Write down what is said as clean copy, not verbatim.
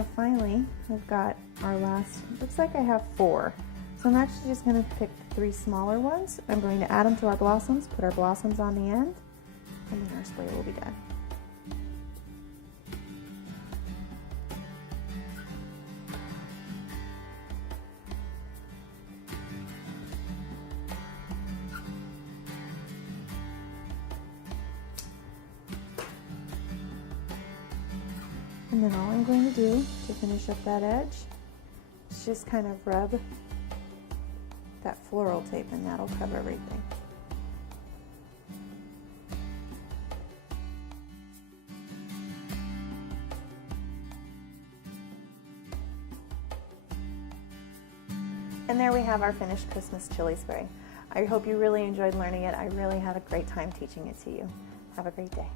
So finally, we've got our last, looks like I have 4. So I'm actually just going to pick 3 smaller ones. I'm going to add them to our blossoms, put our blossoms on the end, and then our spray will be done. And then all I'm going to do to finish up that edge is just kind of rub that floral tape, and that'll cover everything. And there we have our finished Christmas chili spray. I hope you really enjoyed learning it. I really had a great time teaching it to you. Have a great day.